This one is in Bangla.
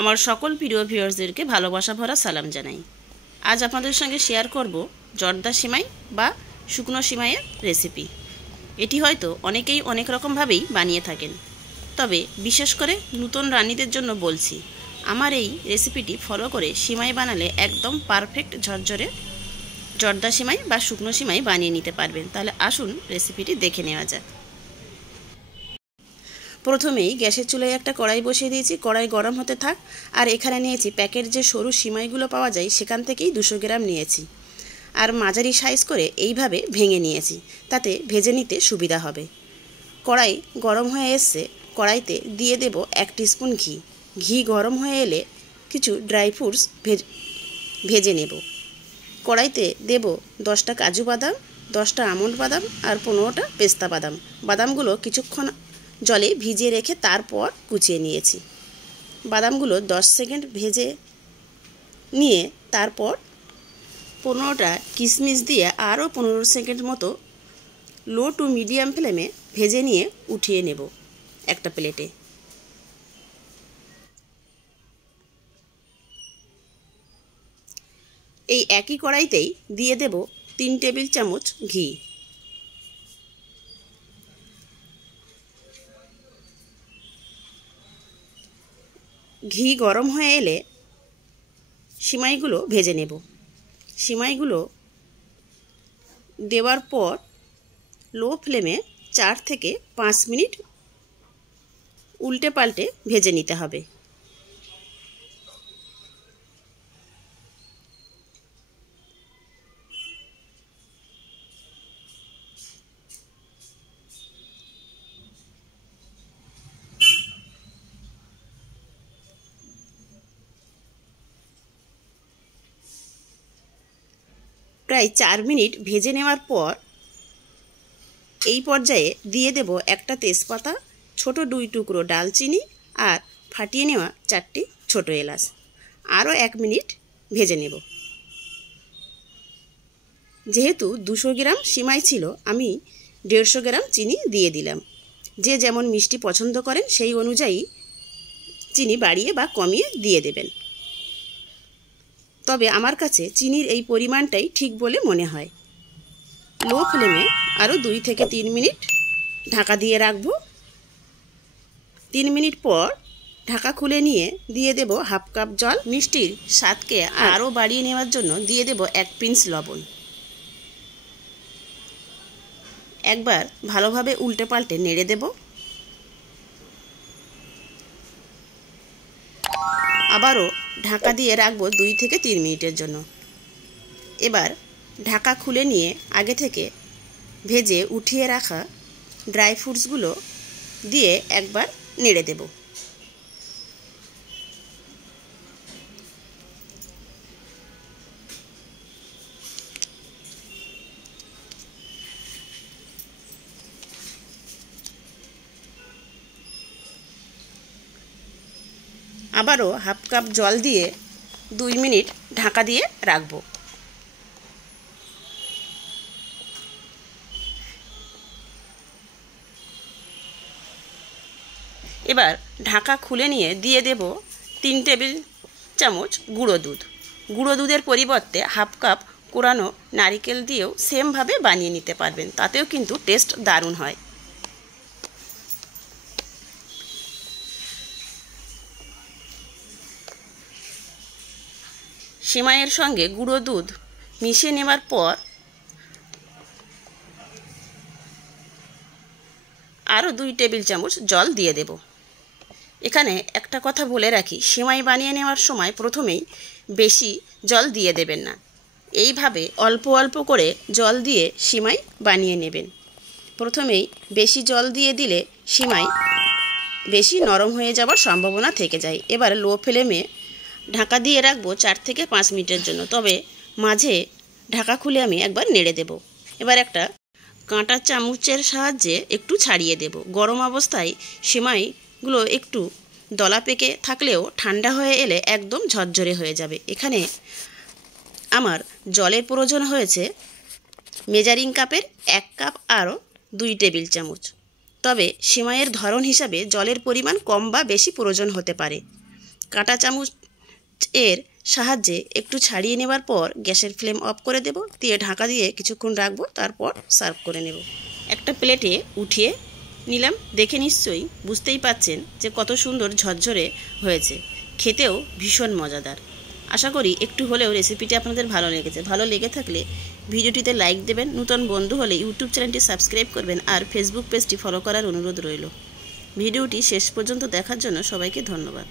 আমার সকল প্রিয় ভিউয়ার্সদেরকে ভালোবাসা ভরা সালাম জানাই। আজ আপনাদের সঙ্গে শেয়ার করব জর্দা সিমাই বা শুকনো সিমাইয়ের রেসিপি। এটি হয়তো অনেকেই অনেক রকমভাবেই বানিয়ে থাকেন, তবে বিশেষ করে নতুন রান্নিদের জন্য বলছি, আমার এই রেসিপিটি ফলো করে সিমাই বানালে একদম পারফেক্ট ঝরঝরে জর্দা সিমাই বা শুকনো সিমাই বানিয়ে নিতে পারবেন। তাহলে আসুন রেসিপিটি দেখে নেওয়া যাক। প্রথমেই গ্যাসের চুলায় একটা কড়াই বসিয়ে দিয়েছি, কড়াই গরম হতে থাক। আর এখানে নিয়েছি প্যাকেট যে সরু সিমাইগুলো পাওয়া যায়, সেখান থেকেই 200 গ্রাম নিয়েছি। আর মাঝারি সাইজ করে এইভাবে ভেঙে নিয়েছি, তাতে ভেজে নিতে সুবিধা হবে। কড়াই গরম হয়ে এসছে, কড়াইতে দিয়ে দেব 1 টিস্পুন ঘি। ঘি গরম হয়ে এলে কিছু ড্রাই ফ্রুটস ভেজে নেব। কড়াইতে দেব 10টা কাজু বাদাম, 10টা আমন্ড বাদাম আর 15টা পেস্তা বাদাম। বাদামগুলো কিছুক্ষণ জলে ভিজিয়ে রেখে তারপর কুচিয়ে নিয়েছি। বাদামগুলো 10 সেকেন্ড ভেজে নিয়ে তারপর 15টা কিশমিশ দিয়ে আরও 15 সেকেন্ড মতো লো টু মিডিয়াম ফ্লেমে ভেজে নিয়ে উঠিয়ে নেব একটা প্লেটে। এই একই কড়াইতেই দিয়ে দেব 3 টেবিল চামচ ঘি। ঘি গরম হয়ে এলে সিমাইগুলো ভেজে নেব। সিমাইগুলো দেওয়ার পর লো ফ্লেমে 4 থেকে 5 মিনিট উল্টে পাল্টে ভেজে নিতে হবে। প্রায় 4 মিনিট ভেজে নেওয়ার পর এই পর্যায়ে দিয়ে দেব একটা তেজপাতা, ছোট 2 টুকরো ডালচিনি আর ফাটিয়ে নেওয়া 4টি ছোট এলাচ। আরও 1 মিনিট ভেজে নেব। যেহেতু 200 গ্রাম সিমাই ছিল, আমি 150 গ্রাম চিনি দিয়ে দিলাম। যে যেমন মিষ্টি পছন্দ করেন সেই অনুযায়ী চিনি বাড়িয়ে বা কমিয়ে দিয়ে দেবেন। তবে আমার কাছে চিনির এই পরিমাণটাই ঠিক বলে মনে হয়। লো ফ্লেমে আরও 2 থেকে 3 মিনিট ঢাকা দিয়ে রাখব। 3 মিনিট পর ঢাকা খুলে নিয়ে দিয়ে দেব হাফ কাপ জল। মিষ্টির স্বাদকে আরও বাড়িয়ে নেওয়ার জন্য দিয়ে দেব 1 পিঞ্চ লবণ। একবার ভালোভাবে উল্টে পাল্টে নেড়ে দেব। আবারও ঢাকা দিয়ে রাখবো 2 থেকে 3 মিনিটের জন্য। এবার ঢাকা খুলে নিয়ে আগে থেকে ভেজে উঠিয়ে রাখা ড্রাই ফ্রুটসগুলো দিয়ে একবার নেড়ে দেব। আবারও হাফ কাপ জল দিয়ে 2 মিনিট ঢাকা দিয়ে রাখবো। এবার ঢাকা খুলে নিয়ে দিয়ে দেব 3 টেবিল চামচ গুঁড়ো দুধ। গুঁড়ো দুধের পরিবর্তে হাফ কাপ কোরানো নারকেল দিয়েও সেমভাবে বানিয়ে নিতে পারবেন, তাতেও কিন্তু টেস্ট দারুণ হয়। সিমাইয়ের সঙ্গে গুঁড়ো দুধ মিশিয়ে নেওয়ার পর আরও 2 টেবিল চামচ জল দিয়ে দেব। এখানে একটা কথা বলে রাখি, সিমাই বানিয়ে নেওয়ার সময় প্রথমেই বেশি জল দিয়ে দেবেন না। এইভাবে অল্প অল্প করে জল দিয়ে সিমাই বানিয়ে নেবেন। প্রথমেই বেশি জল দিয়ে দিলে সিমাই বেশি নরম হয়ে যাওয়ার সম্ভাবনা থেকে যায়। এবার লো ফ্লেমে ঢাকা দিয়ে রাখবো 4 থেকে 5 মিনিটের জন্য। তবে মাঝে ঢাকা খুলে আমি একবার নেড়ে দেব। এবার একটা কাঁটা চামচের সাহায্যে একটু ছাড়িয়ে দেব। গরম অবস্থায় সিমাইগুলো একটু দলা পেকে থাকলেও ঠান্ডা হয়ে এলে একদম ঝরঝরে হয়ে যাবে। এখানে আমার জলের প্রয়োজন হয়েছে মেজারিং কাপের 1 কাপ আরও 2 টেবিল চামচ। তবে সিমাইয়ের ধরন হিসাবে জলের পরিমাণ কম বা বেশি প্রয়োজন হতে পারে। কাঁটা চামচ এর সাহায্যে একটু ছাড়িয়ে নেবার পর গ্যাসের ফ্লেম অফ করে দেব, দিয়ে ঢাকা দিয়ে কিছুক্ষণ রাখবো, তারপর সার্ভ করে নেব। একটা প্লেটে উঠিয়ে নিলাম। দেখে নিশ্চয়ই বুঝতেই পাচ্ছেন যে কত সুন্দর ঝরঝরে হয়েছে, খেতেও ভীষণ মজাদার। আশা করি একটু হলেও রেসিপিটি আপনাদের ভালো লেগেছে। ভালো লেগে থাকলে ভিডিওটিতে লাইক দেবেন, নতুন বন্ধু হলে ইউটিউব চ্যানেলটি সাবস্ক্রাইব করবেন, আর ফেসবুক পেজটি ফলো করার অনুরোধ রইল। ভিডিওটি শেষ পর্যন্ত দেখার জন্য সবাইকে ধন্যবাদ।